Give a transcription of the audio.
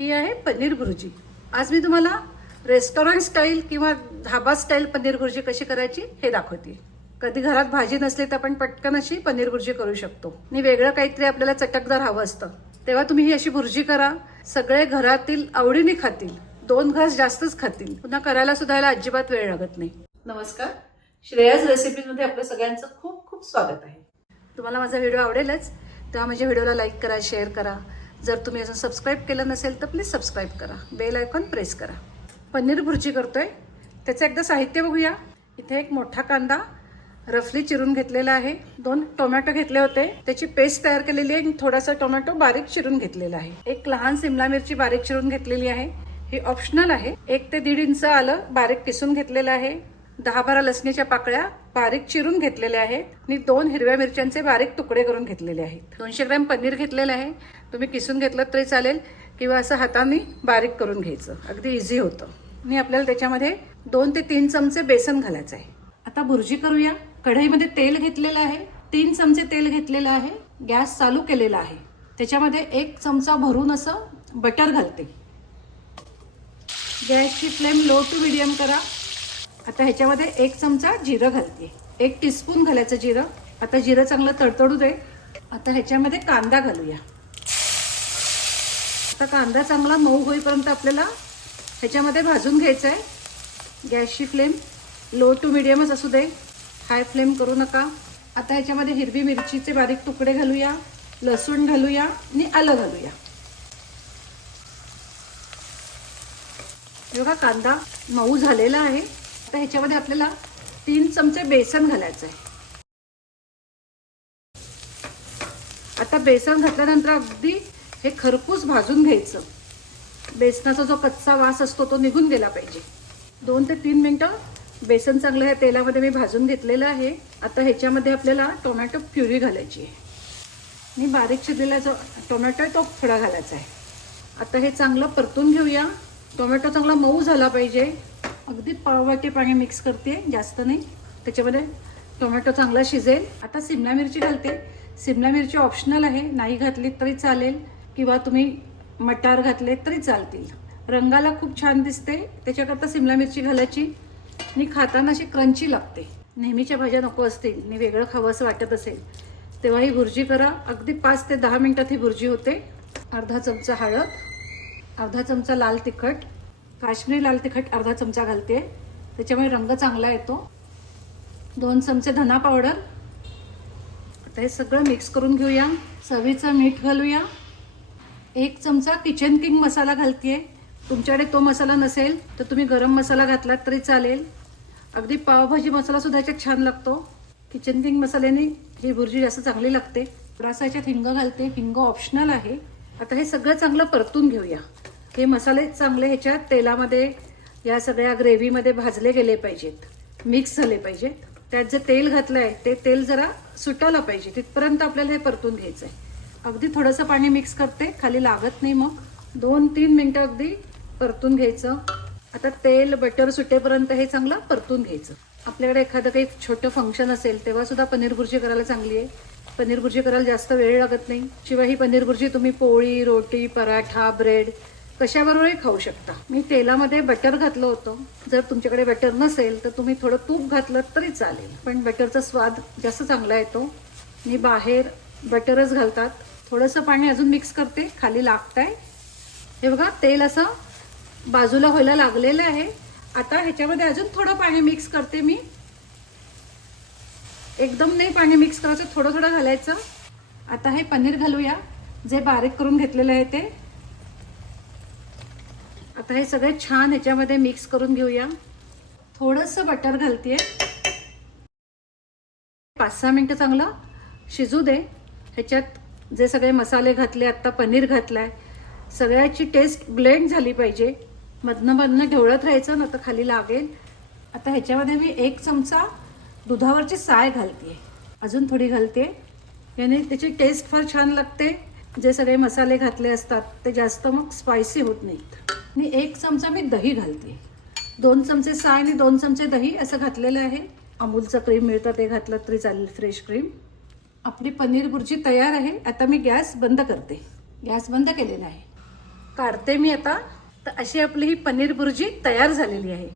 ही आहे पनीर भुर्जी. आज मी तुम्हाला रेस्टॉरंट स्टाईल किंवा धाबा स्टाईल पनीर भुर्जी कशी करायची हे दाखवते. कधी घरात भाजी नसली तर आपण पटकन अशी पनीर भुर्जी करू शकतो. आणि वेगळं काहीतरी आपल्याला चटकदार हवं असतं. तेव्हा तुम्ही ही अशी भुर्जी करा. सगळे घरातील आवडीने खातील. दोन घास जास्तच खातील. पुन्हा करायला सुद्धा याला अजिबात वेळ लागत नाही. नमस्कार. श्रेयाज रेसिपीजमध्ये आपलं सगळ्यांचं खूप खूप स्वागत आहे. तुम्हाला माझा व्हिडिओ आवडेलच तेव्हा माझ्या व्हिडिओला लाईक करा शेअर करा. जर तुम्ही अजून सबस्क्राईब केलं नसेल तर प्लीज सबस्क्राईब करा. बेल आयकॉन प्रेस करा. पनीर भुर्जी करतो आहे त्याचं एकदा साहित्य बघूया. इथे एक मोठा कांदा रफली चिरून घेतलेला आहे. दोन टोमॅटो घेतले होते. त्याची पेस्ट तयार केलेली आहे थोडासा टोमॅटो बारीक चिरून घेतलेला आहे. एक लहान सिमला मिरची बारीक चिरून घेतलेली आहे. ही ऑप्शनल आहे. एक ते दीड इंच आलं बारीक किसून घेतलेलं आहे. दहा बारा लसणीच्या पाकळ्या बारीक चिरून घेतलेल्या आहेत. आणि दोन हिरव्या मिरच्यांचे बारीक तुकडे करून घेतलेले आहेत. दोनशे ग्रॅम पनीर घेतलेलं आहे. तुम्ही किसून घेतलं तरी चालेल किंवा असं हाताने बारीक करून घ्यायचं. अगदी इझी होतं. आणि आपल्याला त्याच्यामध्ये दोन ते तीन चमचे बेसन घालायचं आहे. आता भुर्जी करूया. कढईमध्ये तेल घेतलेलं आहे. तीन चमचे तेल घेतलेलं आहे. गॅस चालू केलेला आहे. त्याच्यामध्ये एक चमचा भरून असं बटर घालते. गॅसची फ्लेम लो टू मिडियम करा. आता ह्याच्यामध्ये एक चमचा जिरं घालते. एक टीस्पून घालायचं जिरं. आता जिरं चांगलं तडतडू दे. आता ह्याच्यामध्ये कांदा घालूया. आता कांदा चांगला मऊ होईपर्यंत आपल्याला ह्याच्यामध्ये भाजून घ्यायचं आहे गॅसची फ्लेम लो टू मिडियमच असू दे. हाय फ्लेम करू नका. आता ह्याच्यामध्ये हिरवी मिरचीचे बारीक तुकडे घालूया लसूण घालूया आणि आलं घालूया. हे बघा कांदा मऊ झालेला आहे. आता ह्याच्यामध्ये आपल्याला तीन चमचे बेसन घालायचं आहे आता बेसन घातल्यानंतर अगदी हे खरपूस भाजून घ्यायचं. बेसनाचा जो कच्चा वास असतो तो निघून गेला पाहिजे. दोन ते तीन मिनटं बेसन चांगलं ह्या तेलामध्ये मी भाजून घेतलेलं आहे. आता ह्याच्यामध्ये आपल्याला टोमॅटो प्युरी घालायची आहे. मी बारीक चिरलेला जो टोमॅटो आहे तो थोडा घालायचा आहे. आता हे चांगलं परतून घेऊया. टोमॅटो चांगला मऊ झाला पाहिजे. अगदी पाववाटी पाणी मिक्स करते जास्त नाही. त्याच्यामध्ये टोमॅटो चांगला शिजेल. आता सिमला मिरची घालते. सिमला मिरची ऑप्शनल आहे. नाही घातली तरी चालेल. किंवा तुम्ही मटार घातले तरी चालतील. रंगाला खूप छान दिसते. त्याच्याकरता सिमला मिरची घालायची. आणि खाताना अशी क्रंची लागते. नेहमीच्या भाज्या नको असतील आणि वेगळं खावं असं वाटत असेल तेव्हा ही भुर्जी करा. अगदी पाच ते दहा मिनटात ही भुर्जी होते. अर्धा चमचा हळद अर्धा चमचा लाल तिखट काश्मीरी लाल तिखट अर्धा चमचा घालते. त्याच्यामुळे रंग चांगला येतो. दोन चमचे धना पावडर. आता हे सगळं मिक्स करून घेऊया. चवीचं मीठ घालूया. एक चमचा किचन किंग मसाला घालते तुमच्याकडे तो मसाला नसेल तर तुम्ही गरम मसाला घातलात तरी चालेल. अगदी पावभाजी मसालासुद्धा याच्यात छान लागतो. किचन किंग मसाल्याने ही भुर्जी जास्त चांगली लागते. थोडासा याच्यात हिंग घालते हिंग ऑप्शनल आहे. आता हे सगळं चांगलं परतून घेऊया. हे मसाले चांगले ह्याच्यात तेलामध्ये या सगळ्या ग्रेव्हीमध्ये भाजले गेले पाहिजेत. मिक्स झाले पाहिजेत. त्यात जे तेल घातलं आहे ते तेल जरा सुटायला पाहिजे. तिथपर्यंत आपल्याला हे परतून घ्यायचं आहे अगदी थोडंसं पाणी मिक्स करते खाली लागत नाही मग. दोन तीन मिनटं अगदी परतून घ्यायचं. आता तेल बटर सुटेपर्यंत हे चांगलं परतून घ्यायचं. आपल्याकडे एखादं काही छोटं फंक्शन असेल तेव्हा सुद्धा पनीर भुर्जी करायला चांगली आहे. पनीर भुर्जी करायला जास्त वेळ लागत नाही. शिवाय ही पनीर भुर्जी तुम्ही पोळी रोटी पराठा ब्रेड कशाबरोबरही खाऊ शकता. मी तेलामध्ये बटर घातलं होतं. जर तुमच्याकडे बटर नसेल तर तुम्ही थोडं तूप घातलं तरी चालेल. पण बटरचा स्वाद जास्त चांगला येतो. मी बाहेर बटरच घालतात. थोडंसं पाणी अजून मिक्स करते. खाली लागत आहे हे बघा तेल असं बाजूला व्हायला लागलेलं आहे. आता ह्याच्यामध्ये अजून थोडं पाणी मिक्स करते मी. एकदम नाही पाणी मिक्स करायचं थोडं थोडं घालायचं. आता हे पनीर घालूया. जे बारीक करून घेतलेलं आहे ते. आता हे सगळे छान ह्याच्यामध्ये मिक्स करून घेऊया. थोडंसं बटर घालते पाच सहा मिनटं चांगलं शिजू दे. ह्याच्यात जे सगळे मसाले घातले आत्ता पनीर घातलाय. सगळ्याची टेस्ट ब्लेंड झाली पाहिजे. मधनं मधनं ढवळत राहायचं ना तर खाली लागेल. आता ह्याच्यामध्ये मी एक चमचा दुधावरची साय घालते अजून थोडी घालते. याने त्याची टेस्ट फार छान लागते. जे सगळे मसाले घातले असतात ते जास्त मग स्पायसी होत नाहीत. आणि एक चमचा मी दही घालते. दोन चमचे साय आणि दोन चमचे दही असं घातलेलं आहे. अमूलचं क्रीम मिळतं ते घातलं तरी चालेल फ्रेश क्रीम आपली पनीर भुर्जी तयार आहे. आता मी गॅस बंद करते. गॅस बंद केलेला आहे. काढते मी आता. तर अशी आपली ही पनीर भुर्जी तयार झालेली आहे.